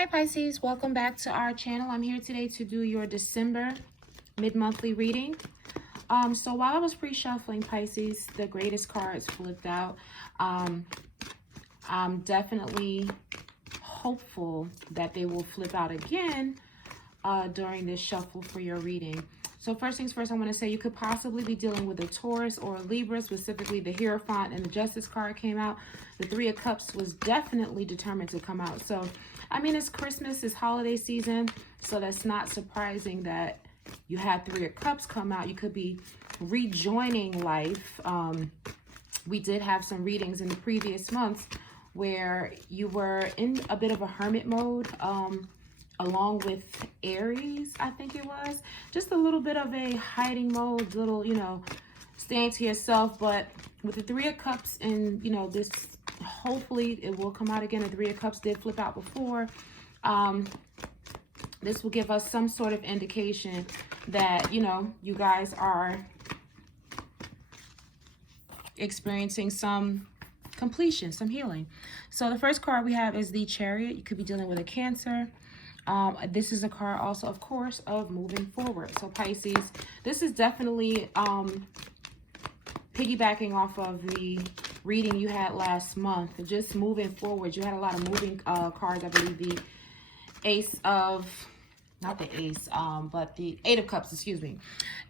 Hi Pisces, welcome back to our channel. I'm here today to do your December mid-monthly reading. So while I was pre-shuffling Pisces, the greatest cards flipped out. I'm definitely hopeful that they will flip out again during this shuffle for your reading. So first things first, I want to say you could possibly be dealing with a Taurus or a Libra, specifically the Hierophant and the Justice card came out. The Three of Cups was definitely determined to come out. So, I mean, it's Christmas, it's holiday season, so that's not surprising that you had Three of Cups come out. You could be rejoining life. We did have some readings in the previous months where you were in a bit of a hermit mode, along with Aries, I think it was. Just a little bit of a hiding mode, little, staying to yourself. But with the Three of Cups and, this, hopefully it will come out again. The Three of Cups did flip out before. This will give us some sort of indication that, you guys are experiencing some completion, some healing. So the first card we have is the Chariot. You could be dealing with a Cancer. This is a card also, of course, of moving forward. So Pisces, this is definitely piggybacking off of the reading you had last month. Just moving forward. You had a lot of moving cards. I believe the Ace of, not the Ace, but the Eight of Cups, excuse me.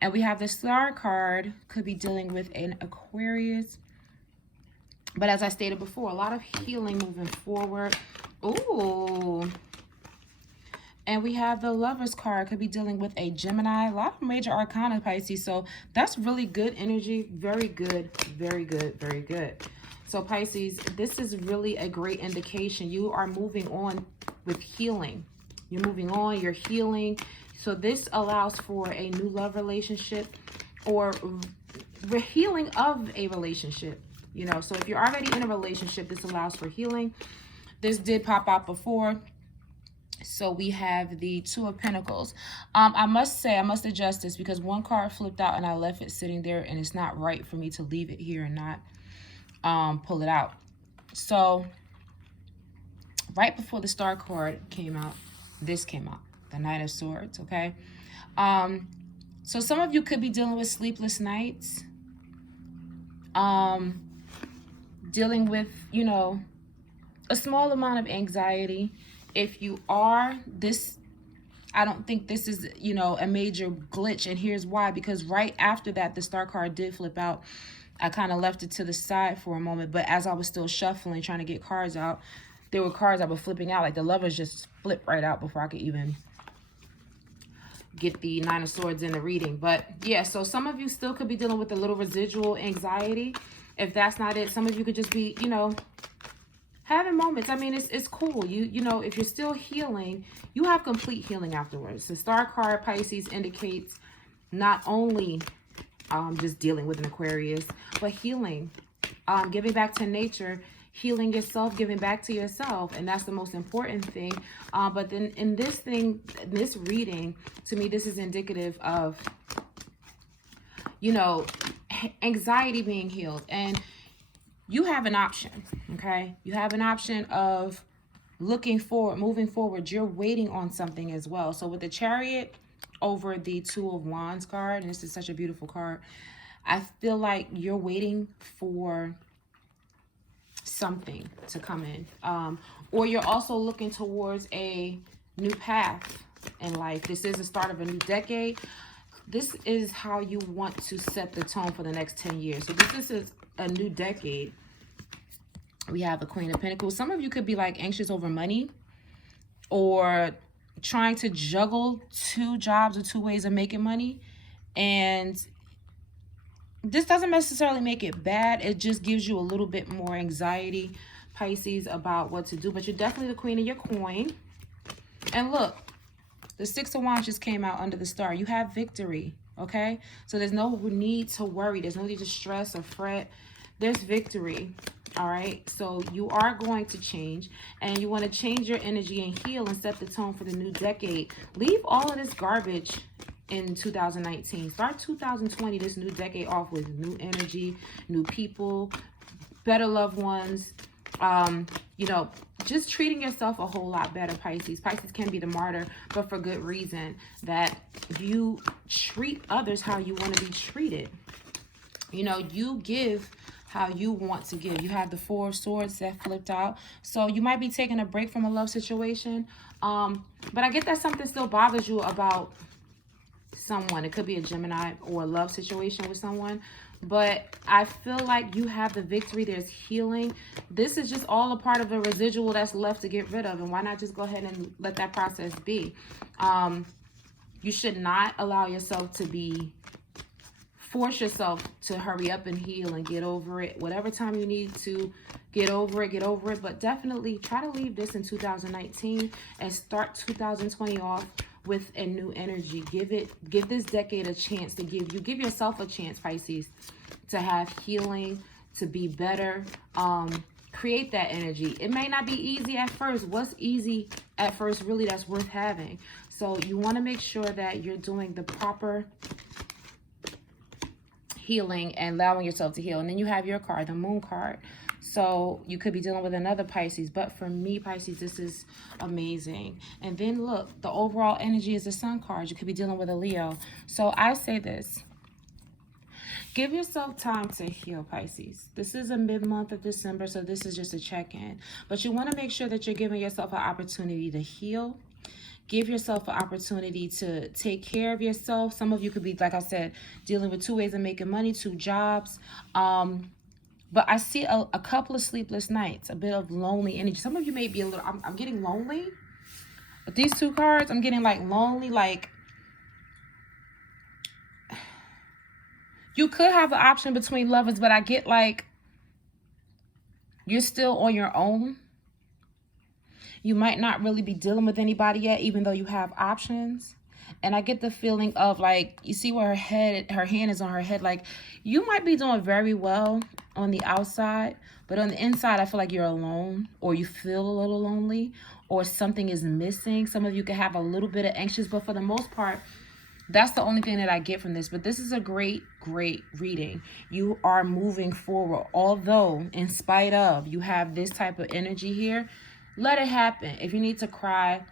And we have the Star card, could be dealing with an Aquarius. But as I stated before, a lot of healing moving forward. Ooh. And we have the Lovers card, could be dealing with a Gemini. A lot of major arcana, Pisces. So that's really good energy. Very good, very good, very good. So Pisces, this is really a great indication. You are moving on with healing. You're moving on, you're healing. So this allows for a new love relationship or healing of a relationship. So if you're already in a relationship, this allows for healing. This did pop out before. So we have the Two of Pentacles. I must adjust this because one card flipped out and I left it sitting there, and it's not right for me to leave it here and not pull it out. So right before the Star card came out, this came out, the Knight of Swords, okay? So some of you could be dealing with sleepless nights, dealing with, a small amount of anxiety. If you are, I don't think this is, a major glitch. And here's why. Because right after that, the Star card did flip out. I kind of left it to the side for a moment. But as I was still shuffling, trying to get cards out, there were cards that were flipping out. Like the Lovers just flipped right out before I could even get the Nine of Swords in the reading. But yeah, so some of you still could be dealing with a little residual anxiety. If that's not it, some of you could just be, having moments. I mean, it's cool. If you're still healing, you have complete healing afterwards. The Star card, Pisces, indicates not only just dealing with an Aquarius, but healing, giving back to nature, healing yourself, giving back to yourself. And that's the most important thing. But then in this reading, to me, this is indicative of, anxiety being healed. And you have an option, okay? You have an option of looking forward, moving forward. You're waiting on something as well. So with the Chariot over the Two of Wands card, and this is such a beautiful card, I feel like you're waiting for something to come in. Or you're also looking towards a new path in life. This is the start of a new decade. This is how you want to set the tone for the next 10 years. So this is a new decade. We have the Queen of Pentacles. Some of you could be like anxious over money or trying to juggle two jobs or two ways of making money. And this doesn't necessarily make it bad. It just gives you a little bit more anxiety, Pisces, about what to do. But you're definitely the queen of your coin. And look, the Six of Wands just came out under the Star. You have victory, okay? So there's no need to worry. There's no need to stress or fret. There's victory, all right? So you are going to change, and you want to change your energy and heal and set the tone for the new decade. Leave all of this garbage in 2019. Start 2020, this new decade, off with new energy, new people, better loved ones, You know, just treating yourself a whole lot better, Pisces. Pisces can be the martyr, but for good reason, that you treat others how you want to be treated. You know, you give how you want to give. You have the Four of Swords that flipped out. So you might be taking a break from a love situation. But I get that something still bothers you about someone. It could be a Gemini or a love situation with someone. But I feel like you have the victory. There's healing. This is just all a part of the residual that's left to get rid of. And why not just go ahead and let that process be? You should not allow yourself to be... Force yourself to hurry up and heal and get over it. Whatever time you need to get over it. But definitely try to leave this in 2019 and start 2020 off with a new energy. Give this decade a chance to give yourself a chance, Pisces, to have healing, to be better. Create that energy. It may not be easy at first. What's easy at first, really, that's worth having? So you want to make sure that you're doing the proper healing and allowing yourself to heal. And then you have your card, the Moon card. So you could be dealing with another Pisces, but for me, Pisces, this is amazing. And then look, the overall energy is the Sun card. You could be dealing with a Leo. So I say this: give yourself time to heal, Pisces. This is a mid-month of December, so this is just a check-in. But you want to make sure that you're giving yourself an opportunity to heal. Give yourself an opportunity to take care of yourself. Some of you could be, like I said, dealing with 2 ways of making money, 2 jobs. But I see a couple of sleepless nights, a bit of lonely energy. Some of you may be a little... I'm getting lonely. With these 2 cards, I'm getting like lonely. Like, you could have an option between lovers, but I get like you're still on your own. You might not really be dealing with anybody yet, even though you have options. And I get the feeling of like, you see where her hand is on her head. Like, you might be doing very well on the outside, but on the inside, I feel like you're alone, or you feel a little lonely, or something is missing. Some of you can have a little bit of anxious, but for the most part, that's the only thing that I get from this. But this is a great, great reading. You are moving forward. Although, in spite of, you have this type of energy here, let it happen. If you need to cry,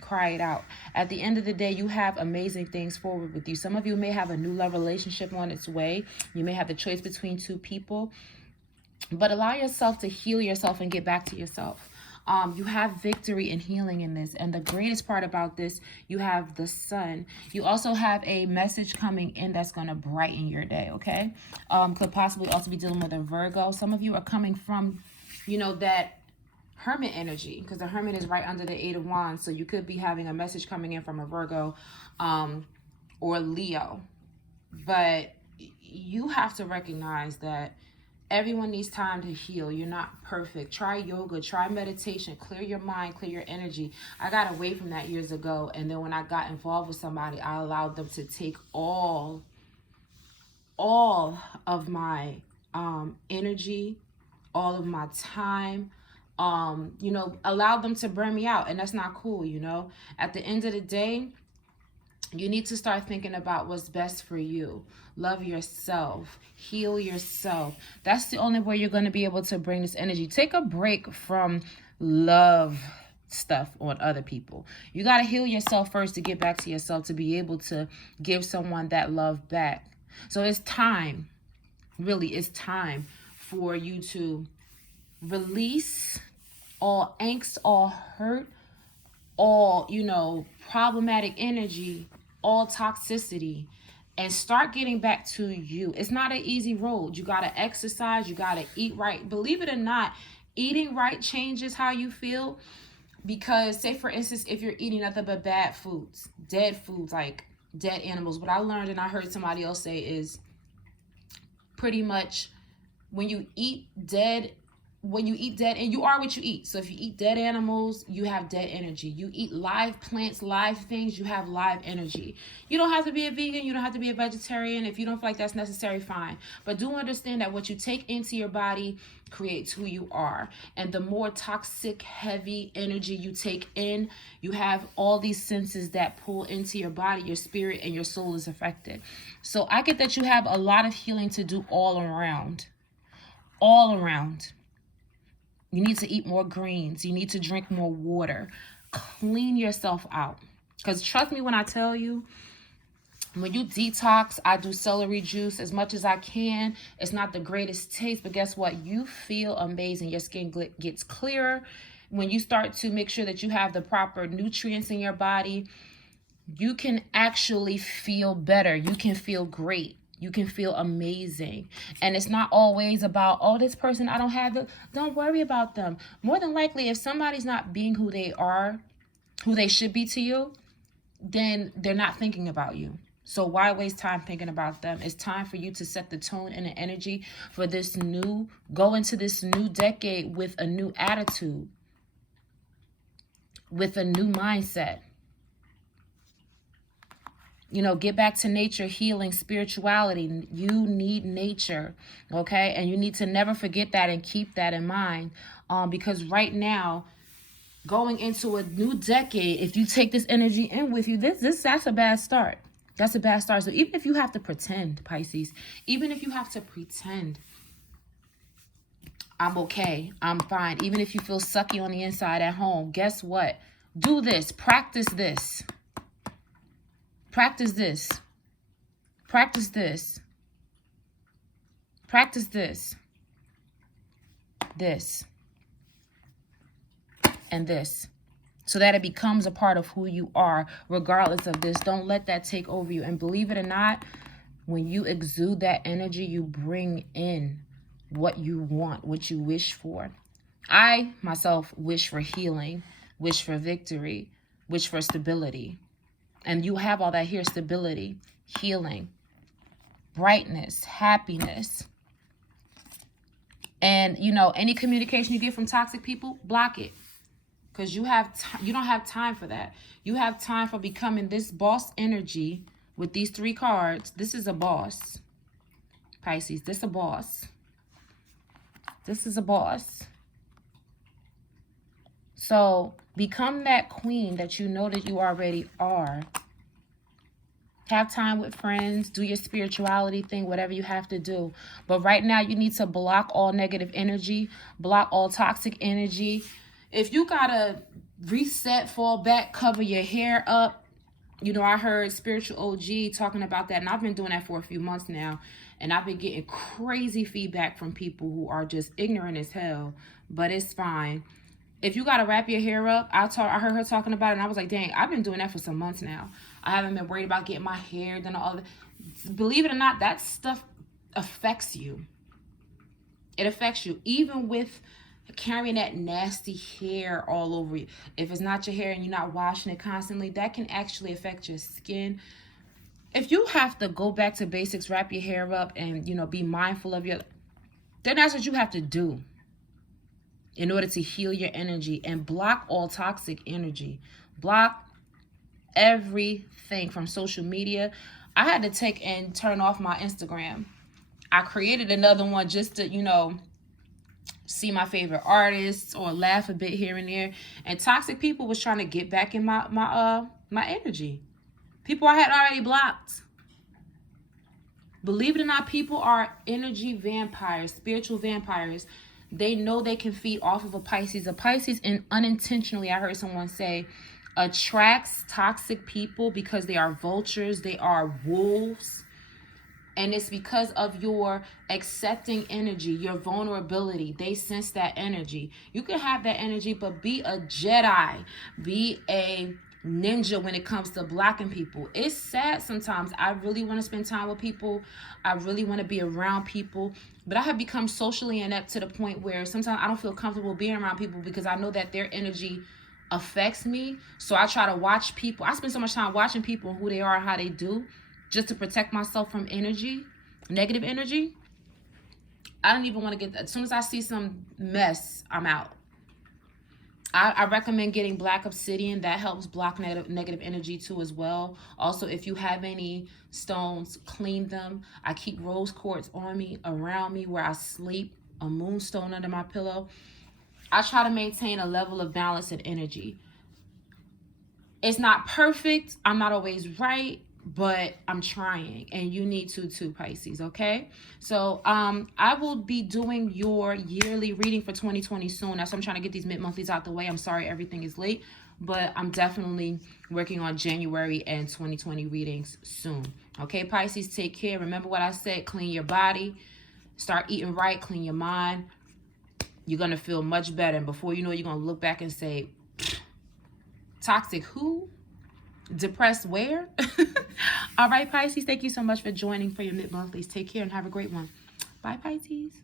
cry it out. At the end of the day, you have amazing things forward with you. Some of you may have a new love relationship on its way. You may have the choice between 2 people. But allow yourself to heal yourself and get back to yourself. You have victory and healing in this. And the greatest part about this, you have the Sun. You also have a message coming in that's going to brighten your day, okay? Could possibly also be dealing with a Virgo. Some of you are coming from, you know, that Hermit energy, because the Hermit is right under the 8 of Wands. So you could be having a message coming in from a Virgo or Leo. But you have to recognize that everyone needs time to heal. You're not perfect. Try yoga, try meditation, clear your mind, clear your energy. I got away from that years ago. And then when I got involved with somebody, I allowed them to take all of my energy, all of my time, you know, allow them to burn me out. And that's not cool, you know. At the end of the day, you need to start thinking about what's best for you. Love yourself. Heal yourself. That's the only way you're going to be able to bring this energy. Take a break from love stuff on other people. You got to heal yourself first to get back to yourself, to be able to give someone that love back. So it's time, really, it's time for you to release all angst, all hurt, all, you know, problematic energy, all toxicity, and start getting back to you. It's not an easy road. You got to exercise. You got to eat right. Believe it or not, eating right changes how you feel. Because say, for instance, if you're eating nothing but bad foods, dead foods, like dead animals, what I learned and I heard somebody else say is pretty much when you eat dead, and you are what you eat. So if you eat dead animals, you have dead energy. You eat live plants, live things, you have live energy. You don't have to be a vegan. You don't have to be a vegetarian. If you don't feel like that's necessary, fine. But do understand that what you take into your body creates who you are. And the more toxic, heavy energy you take in, you have all these senses that pull into your body, your spirit, and your soul is affected. So I get that you have a lot of healing to do all around. All around. You need to eat more greens. You need to drink more water. Clean yourself out. Because trust me when I tell you, when you detox, I do celery juice as much as I can. It's not the greatest taste, but guess what? You feel amazing. Your skin gets clearer. When you start to make sure that you have the proper nutrients in your body, you can actually feel better. You can feel great. You can feel amazing. And it's not always about, oh, this person, I don't have it. Don't worry about them. More than likely, if somebody's not being who they are, who they should be to you, then they're not thinking about you. So why waste time thinking about them? It's time for you to set the tone and the energy for this go into this new decade with a new attitude, with a new mindset. You know, get back to nature, healing, spirituality. You need nature, okay? And you need to never forget that and keep that in mind. Because right now, going into a new decade, if you take this energy in with you, that's a bad start. That's a bad start. So even if you have to pretend, Pisces, even if you have to pretend, I'm okay, I'm fine. Even if you feel sucky on the inside at home, guess what? Do this. Practice this. Practice this. Practice this. Practice this. This. And this. So that it becomes a part of who you are, regardless of this. Don't let that take over you. And believe it or not, when you exude that energy, you bring in what you want, what you wish for. I, myself, wish for healing, wish for victory, wish for stability. And you have all that here: stability, healing, brightness, happiness. And, you know, any communication you get from toxic people, block it. Because you don't have time for that. You have time for becoming this boss energy with these 3 cards. This is a boss. Pisces, this is a boss. This is a boss. So become that queen that you know that you already are. Have time with friends. Do your spirituality thing, whatever you have to do. But right now you need to block all negative energy. Block all toxic energy. If you gotta reset, fall back, cover your hair up. You know, I heard Spiritual OG talking about that, and I've been doing that for a few months now. And I've been getting crazy feedback from people who are just ignorant as hell. But it's fine. If you got to wrap your hair up, I heard her talking about it, and I was like, dang, I've been doing that for some months now. I haven't been worried about getting my hair done. All that. Believe it or not, that stuff affects you. It affects you. Even with carrying that nasty hair all over you. If it's not your hair and you're not washing it constantly, that can actually affect your skin. If you have to go back to basics, wrap your hair up, and, you know, be mindful of your, then that's what you have to do in order to heal your energy and block all toxic energy. Block everything from social media. I had to take and turn off my Instagram. I created another one just to, you know, see my favorite artists or laugh a bit here and there. And toxic people was trying to get back in my energy. People I had already blocked. Believe it or not, people are energy vampires, spiritual vampires. They know they can feed off of a Pisces. A Pisces, and unintentionally, I heard someone say, attracts toxic people because they are vultures, they are wolves. And it's because of your accepting energy, your vulnerability. They sense that energy. You can have that energy, but be a Jedi. Be a ninja when it comes to blocking people. It's sad sometimes. I really want to spend time with people. I really want to be around people. But I have become socially inept to the point where sometimes I don't feel comfortable being around people because I know that their energy affects me. So I try to watch people. I spend so much time watching people, who they are and how they do, just to protect myself from energy, negative energy. I don't even want to get that. As soon as I see some mess, I'm out. I recommend getting black obsidian. That helps block negative energy too as well. Also, if you have any stones, clean them. I keep rose quartz on me, around me where I sleep, a moonstone under my pillow. I try to maintain a level of balance and energy. It's not perfect. I'm not always right. but I'm trying, and you need to too, Pisces. Okay, so I will be doing your yearly reading for 2020 soon. That's why I'm trying to get these mid-monthlies out the way. I'm sorry everything is late, but I'm definitely working on January and 2020 readings soon. Okay, Pisces, take care. Remember what I said: clean your body, start eating right, clean your mind. You're gonna feel much better, and before you know it, you're gonna look back and say, toxic who? Depressed where? All right, Pisces, thank you so much for joining for your mid-monthlies. Take care and have a great one. Bye, Pisces.